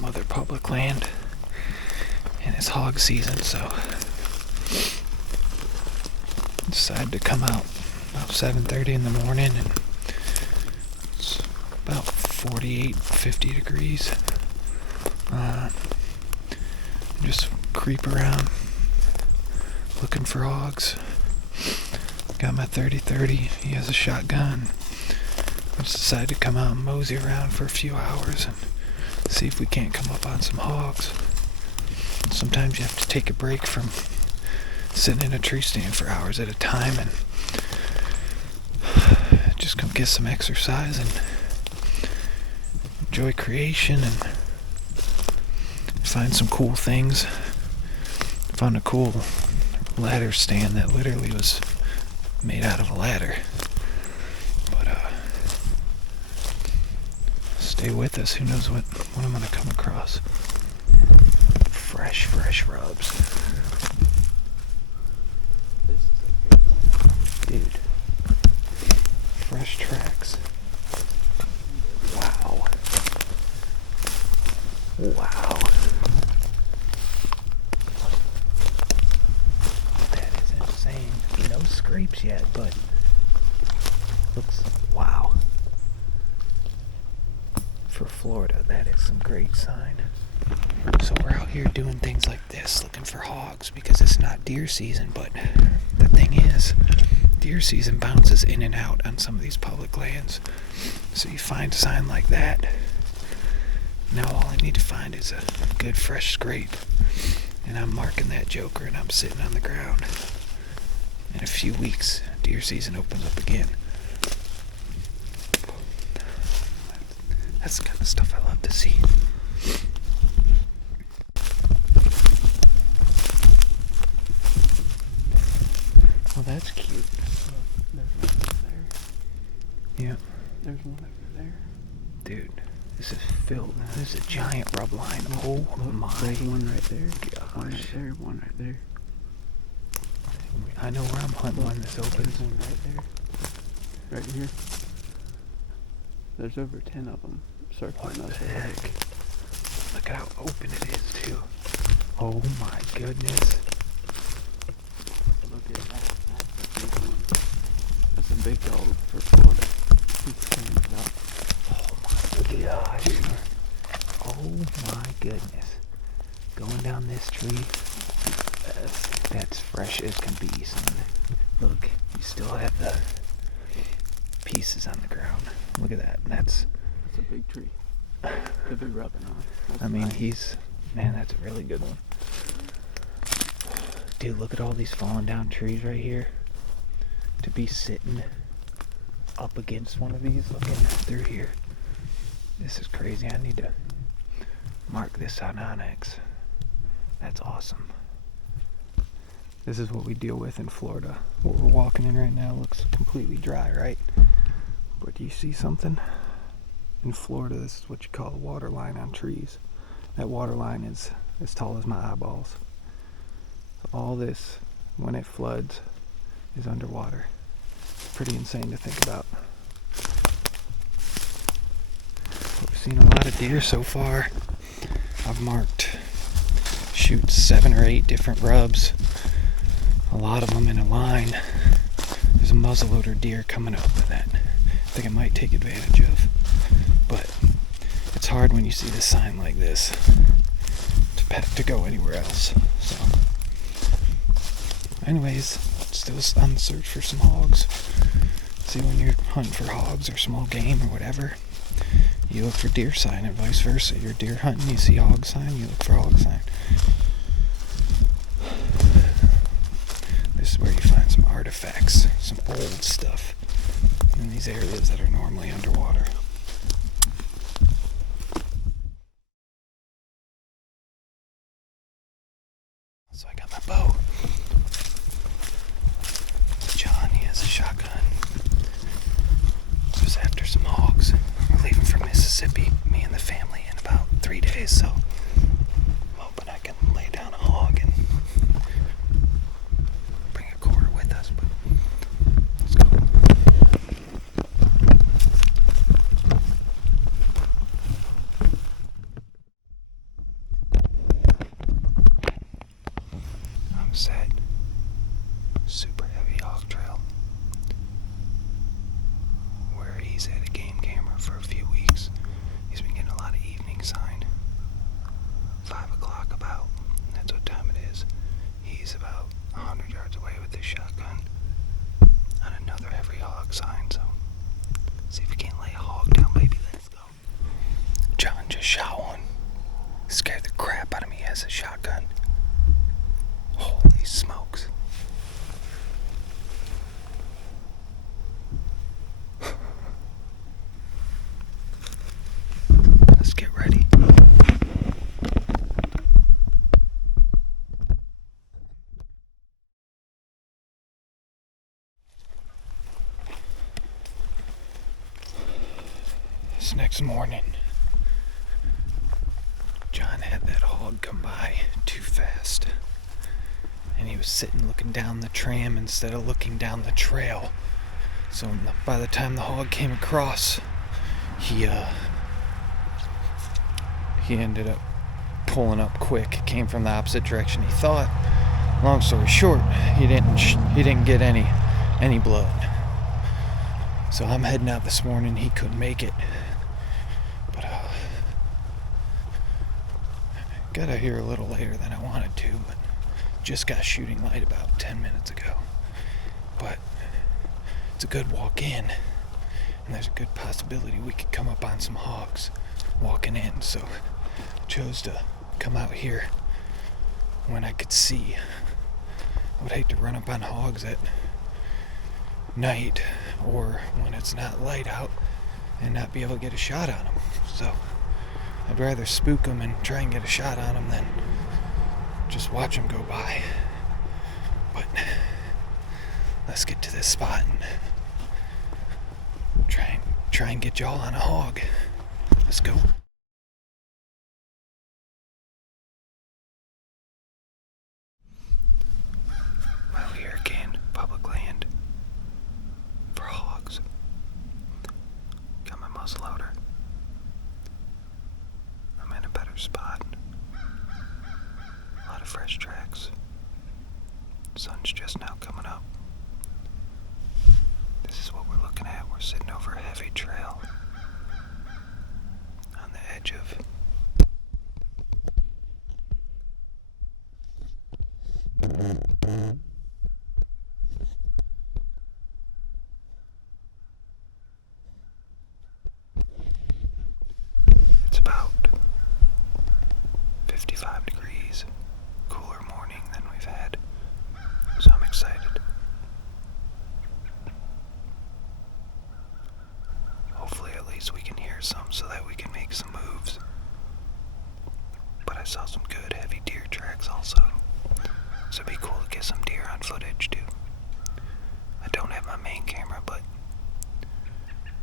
some other public land, and it's hog season, so decided to come out about 7:30 in the morning, and it's about 48, 50 degrees. Just creep around looking for hogs. Got my 30-30. He has a shotgun. I just decided to come out and mosey around for a few hours and see if we can't come up on some hogs. Sometimes you have to take a break from sitting in a tree stand for hours at a time and just come get some exercise and enjoy creation and find some cool things. Found a cool ladder stand that literally was made out of a ladder. But stay with us. Who knows what I'm gonna come across. Fresh rubs. This is a good one. Dude. Fresh tracks. Wow. That is insane. No scrapes yet, but looks, wow. For Florida, that is some great sign. So we're out here doing things like this, looking for hogs, because it's not deer season, but the thing is, deer season bounces in and out on some of these public lands. So you find a sign like that. Now all I need to find is a good fresh scrape. And I'm marking that joker and I'm sitting on the ground. In a few weeks, deer season opens up again. That's the kind of stuff I love to see. Oh, that's cute. There's one over there. Yeah. There's one over there. Dude, this is filled. This is a giant rub line. Oh my. There's one right there. Gosh. One right there. One right there. I know where I'm hunting when this opens. There's one right there. Right here. There's over 10 of them circling What us. the heck? Look at how open it is too. Oh my goodness. Look at that. That's a big one. That's a big dog for Florida. He's standing up. Gosh. Oh my goodness. Going down this tree. That's fresh as can be, son. Look, you still have the pieces on the ground. Look at that. That's a big tree. To be rubbing on. That's I mean, nice. man, that's a really good one. Dude, look at all these fallen down trees right here. To be sitting up against one of these, looking through here. This is crazy. I need to mark this on Onyx. That's awesome. This is what we deal with in Florida. What we're walking in right now looks completely dry, right? But do you see something? In Florida, this is what you call a water line on trees. That water line is as tall as my eyeballs. All this, when it floods, is underwater. Pretty insane to think about. We've seen a lot of deer so far. I've marked, 7 or 8 different rubs. A lot of them in a line. There's a muzzleloader deer coming up that I think I might take advantage of. But it's hard when you see the sign like this to go anywhere else. So, anyways, still on the search for some hogs. See, when you're hunting for hogs or small game or whatever, you look for deer sign and vice versa. You're deer hunting, you see hog sign, you look for hog sign. This is where you find some artifacts, some old stuff in these areas that are normally underwater. So I got my bow. John, he has a shotgun. Just after some hogs. We're leaving for Mississippi, me and the family, in about 3 days, so I'm hoping I can lay down a hog and bring a quarter with us, but let's go. Sunset. Super heavy hog trail. Where he's had a game camera for a few weeks. He's been getting a lot of evening sign. 5 o'clock about. That's what time it is. He's about 100 yards away with his shotgun on another heavy hog sign, so see if we can't lay a hog down, baby. Let's go. John just shot one. Scared the crap out of me as a shotgun. Holy smokes. Let's get ready. This next morning, John had that hog come by too fast. And he was sitting looking down the tram instead of looking down the trail. So by the time the hog came across, he ended up pulling up quick. It came from the opposite direction he thought. Long story short, he didn't get any blood. So I'm heading out this morning. He couldn't make it, but got out here a little later than I wanted to, but just got shooting light about 10 minutes ago. But it's a good walk in, and there's a good possibility we could come up on some hogs walking in, so I chose to come out here when I could see. I would hate to run up on hogs at night or when it's not light out and not be able to get a shot on them. So I'd rather spook them and try and get a shot on them than just watch them go by. But let's get to this spot and try and get y'all on a hog. Let's go. Out here again, public land for hogs. Got my muzzleloader. I'm in a better spot. A lot of fresh tracks. Sun's just now coming up. This is what we're looking at. We're sitting over a heavy trail on the edge of it's about 55 degrees, cooler morning than we've had, so I'm excited. Hopefully at least we can hear some so that we can make some moves. But I saw some good heavy deer tracks also, so it'd be cool to get some deer on footage too. I don't have my main camera, but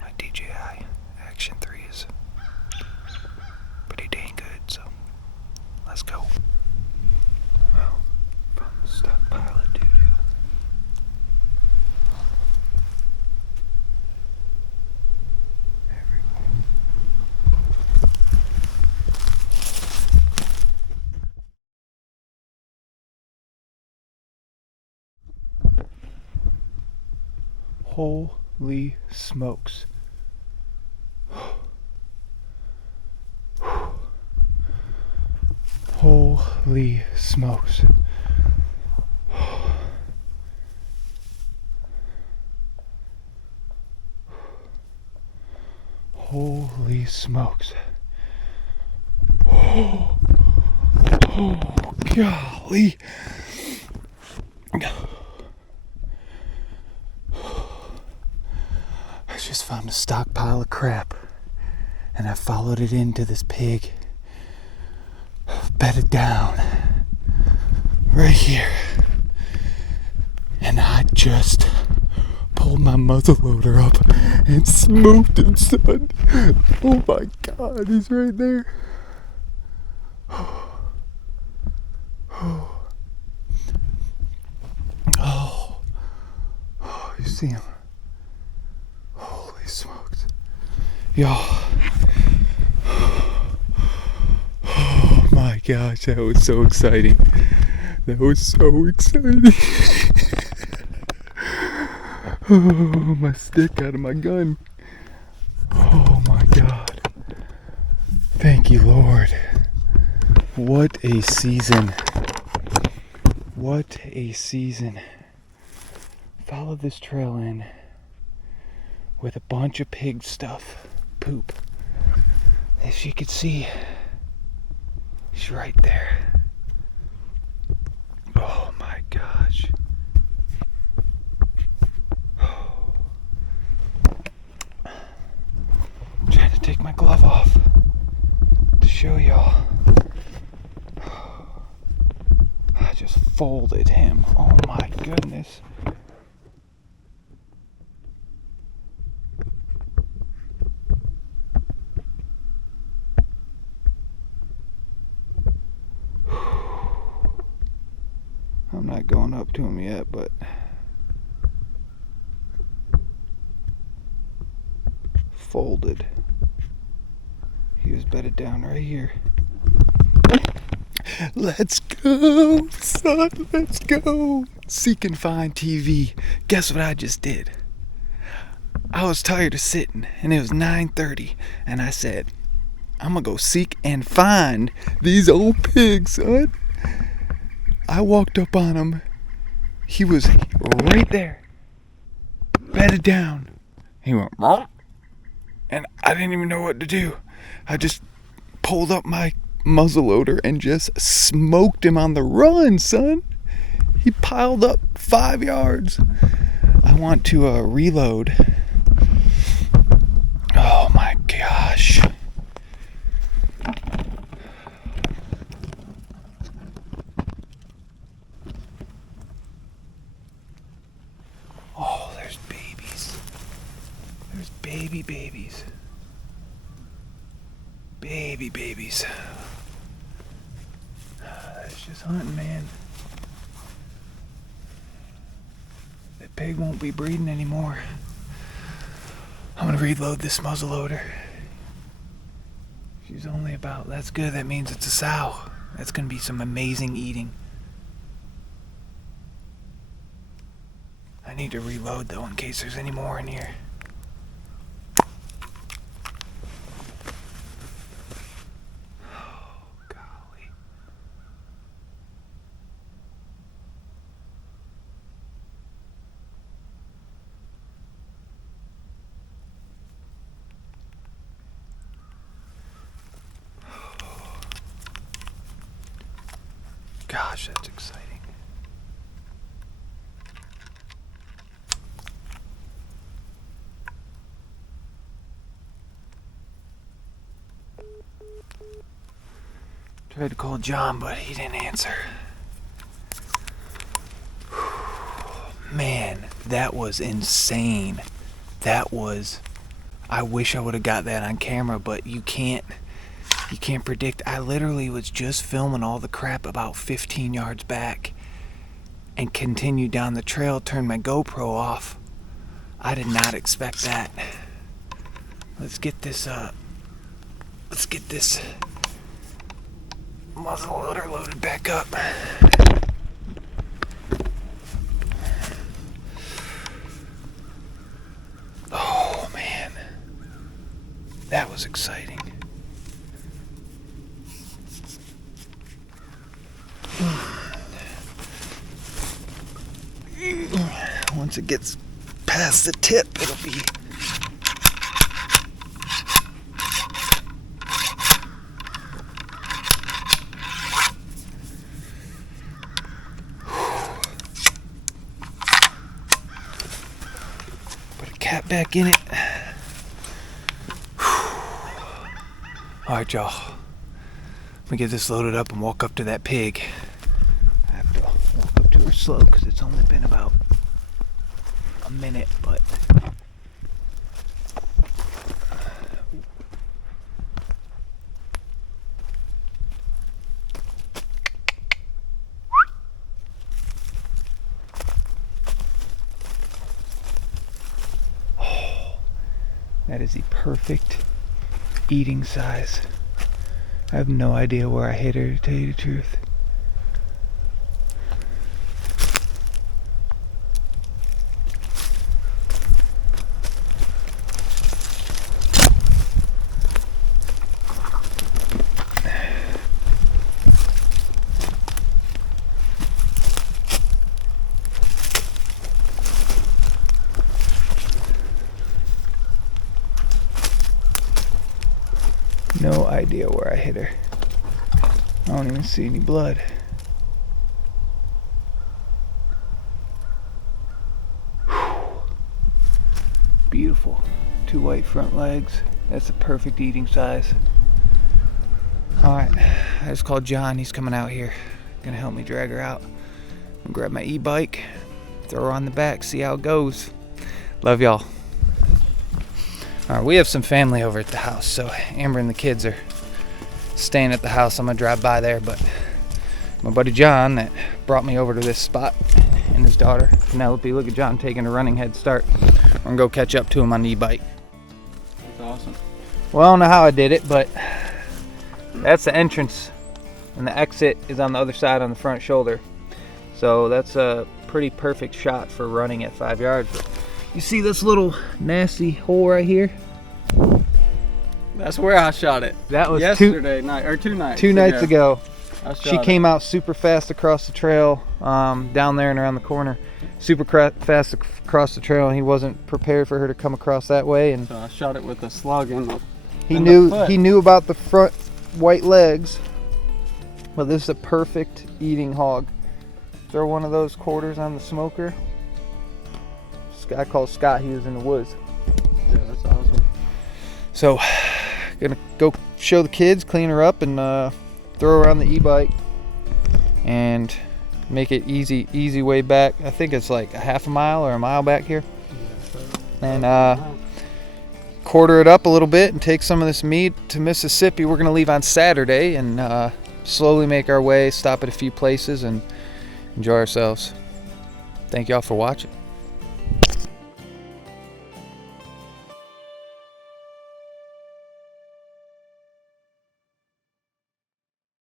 my DJI Action 3 is pretty dang good, so let's go. Well, from the stockpile of doo-doo. Holy smokes. Holy smokes. Holy smokes. Oh, golly. I just found a stockpile of crap, and I followed it into this pig. Bedded down right here, and I just pulled my muzzleloader up and smoked him, son. Oh my God, he's right there. Oh, you see him? Holy smokes, y'all. Oh my gosh, that was so exciting. That was so exciting. Oh, my stick out of my gun. Oh my God. Thank you, Lord. What a season. What a season. Followed this trail in with a bunch of pig stuff. Poop. As you can see, she's right there. Oh my gosh. Trying to take my glove off to show y'all. I just folded him. Oh my goodness. I'm not going up to him yet, but folded. He was bedded down right here. Let's go, son, let's go. Seek and Find TV. Guess what I just did? I was tired of sitting, and it was 9:30, and I said, I'm gonna go seek and find these old pigs, son. I walked up on him. He was right there, bedded down. He went, Mom. And I didn't even know what to do. I just pulled up my muzzleloader and just smoked him on the run, son. He piled up 5 yards. I want to reload. Oh my gosh. Oh, there's babies. There's babies. Babies. That's just hunting, man. That pig won't be breeding anymore. I'm gonna reload this muzzleloader. She's only about, that's good, that means it's a sow. That's gonna be some amazing eating. I need to reload though in case there's any more in here. Oh, golly. Gosh, that's exciting. Tried to call John, but he didn't answer. Man, that was insane. That was... I wish I would have got that on camera, but you can't predict. I literally was just filming all the crap about 15 yards back and continued down the trail, turned my GoPro off. I did not expect that. Let's get this muzzleloader loaded back up. Oh man, that was exciting. Once it gets past the tip, it'll be... Put a cap back in it. Alright, y'all. Let me get this loaded up and walk up to that pig. I have to walk up to her slow because it's only been about a minute, but... That is the perfect eating size. I have no idea where I hit her, to tell you the truth. idea where I hit her. I don't even see any blood. Beautiful. 2 white front legs. That's a perfect eating size. Alright, I just called John. He's coming out here. Gonna help me drag her out. I'm gonna grab my e-bike, throw her on the back, see how it goes. Love y'all. Alright, we have some family over at the house, so Amber and the kids are staying at the house. I'm gonna drive by there, but my buddy John that brought me over to this spot, and his daughter Penelope. Look at John taking a running head start. I'm gonna go catch up to him on the e-bike. That's awesome. Well, I don't know how I did it, but that's the entrance, and the exit is on the other side on the front shoulder. So that's a pretty perfect shot for running at 5 yards. But you see this little nasty hole right here? That's where I shot it. That was yesterday night, or 2 nights. 2 nights ago. She She came out super fast across the trail, down there and around the corner. Super fast across the trail, and he wasn't prepared for her to come across that way. And So I shot it with a slug in the. he in the knew foot. he knew about the front white legs. But this is a perfect eating hog. Throw one of those quarters on the smoker. This guy called Scott. He was in the woods. Yeah, that's awesome. So, gonna go show the kids, clean her up, and throw her on the e-bike, and make it easy way back. I think it's like a half a mile or a mile back here. And quarter it up a little bit and take some of this meat to Mississippi. We're gonna leave on Saturday and slowly make our way, stop at a few places, and enjoy ourselves. Thank y'all for watching.